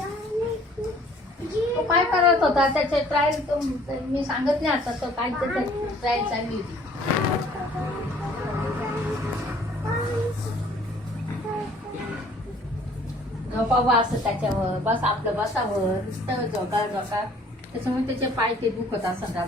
तो काय करत होता? त्याचे ट्रायल तो मी सांगत नाही आता तो काय त्याचा ट्रायल चांगली होती. झोपावं असं त्याच्यावर बस आपलं बसावं नुसतं झोका झोका त्याच्यामुळे त्याचे पाय ते दुखत असतात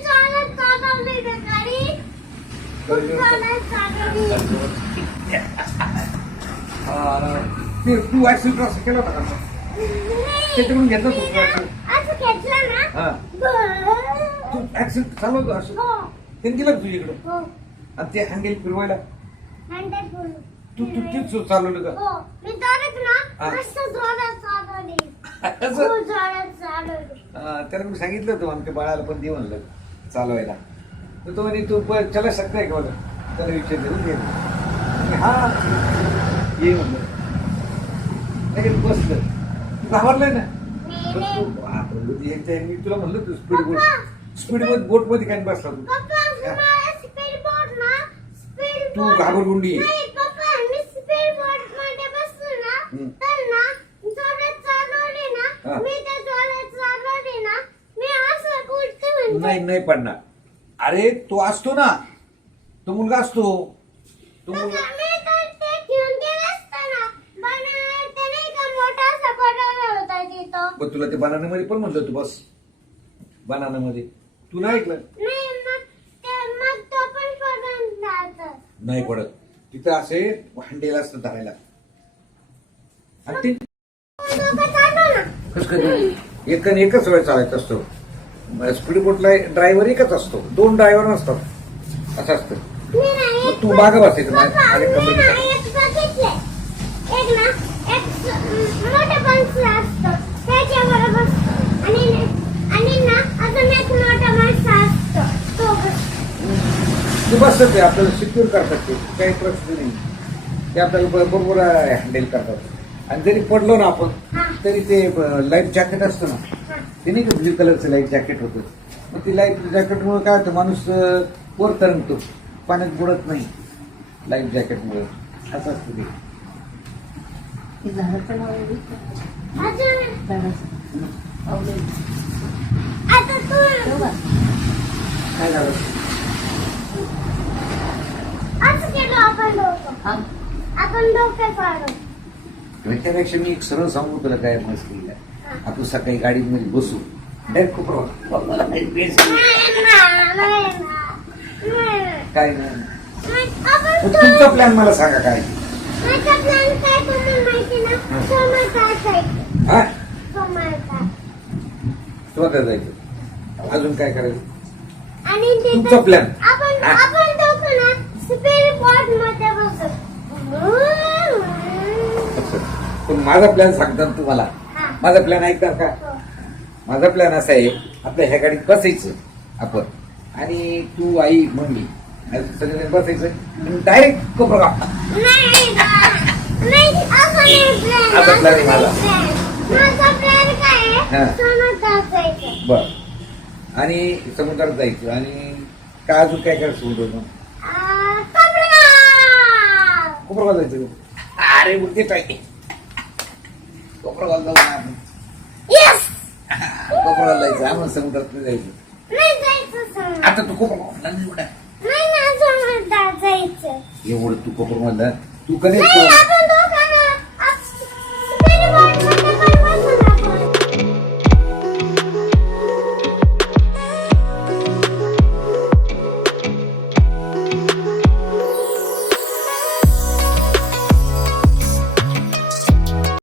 चालत चालवली तू ऍक्सिडेंट असं केलं होता का त्याच्याकडून घेतलं तू घेतलं ना बरं. तू ऍक्सिडेंट चालवतो असं? हो. ते दिलं का तुझ्याकडं? हो. आणि ते हँडल फिरवायला? तू तू तीच चालवलं का? हो मी जोरात ना हा. मस्त जोरात चालवली. असं? खूप जोरात चालवली. हा, त्याला मी सांगितलं होतं आमच्या बाळाला पण दे म्हणलं चालवायला. तर तो म्हणे तू प- चला शकताय का मला? त्याला विचारलं "ये." म्हणे, हा. ये म्हणलं लगेच बसलं. तू घाबरलाय ना? नाही, पण नाही. तू- हा, पण बुद्धी मी तुला म्हणलं तू स्पीड बोट. स्पीड बोट बोटमध्ये काय बसला तू? पप्पा मला स्पीड बोट ना स्पीड तू घाबरगुंडी आहे. नाही पप्पा मी स्पीड बोटमध्ये बसलो ना हम्म. तर ना जोरात चालवली हा. ना मी त्या जोरात चालवली ना मी असं उलट म्हणते नाही नाही पडणार. अरे तो असतो ना. तो मुलगा असतो. तो मुलगा मी तर ते घेऊन गेलं असतं ना पण ते नाही का मोठा असा पडला होता तिथं. पण तुला ते बनानामध्ये पण म्हणलं तू बस. नाही ऐकलं? नाही मग ते मग तो पण पडून जातं. नाही पडत. तिथं असे हंडेला असतं धरायला. ते कसं एक एकच वेळ चालायचं असतो. स्पीड बोटला ड्रायव्हर एकच असतो. दोन ड्रायव्हर नसतात. असं असतं. मग तू मागं बसायचं तो बसतो. ते आपल्याला सिक्युअर करतात ते. काही प्रश्न नाही. ते आपल्याला बरोबर हँडल करतात. आणि जरी पडलो ना आपण. तरी ते लाईफ जॅकेट असतं ना. ते नाही का ब्ल्यू कलरचं लाईफ जॅकेट होतं मग ते लाईफ जॅकेटमुळे काय होतं माणूस वर तरंगतो पाण्यात बुडत नाही लाईफ जॅकेटमुळे असं असतं ते? काय झालं आपण डोकं हा. आपण डोकं त्याच्यापेक्षा मी एक सरळ सांगू तुला काय मस्त केलं आपण सकाळी गाडीमध्ये बसू. डायरेक्ट खूप काय नाही. तुमचा प्लॅन मला सांगा काय हा? स्वतः जायचं. अजून काय करायचं? तुमचा प्लॅन आपण हा. आपण दोघं ना स्पीड बोटमध्ये बसू असं. पण माझा प्लॅन सांगता ना तुम्हाला. माझा प्लॅन ऐकणार का? हो. माझा प्लॅन असा आहे आपल्या ह्या गाडीत बसायचं आपण. आणि तू आई मम्मी सगळे बसायचं डायरेक्ट कोपरा आहे माझा. हा. आहे बर. आणि समुद्रात जायचं. आणि काय अजून काय करायचं समुद्रात कमला! कोपरा जायचं. अरे उलटे टाकी कोपरा जाऊ ना आपण जायचं आपण समुद्रात नाही जायचं. आता तू कोपरा नाही एवढं तू कोपर म्हणलं तू कधी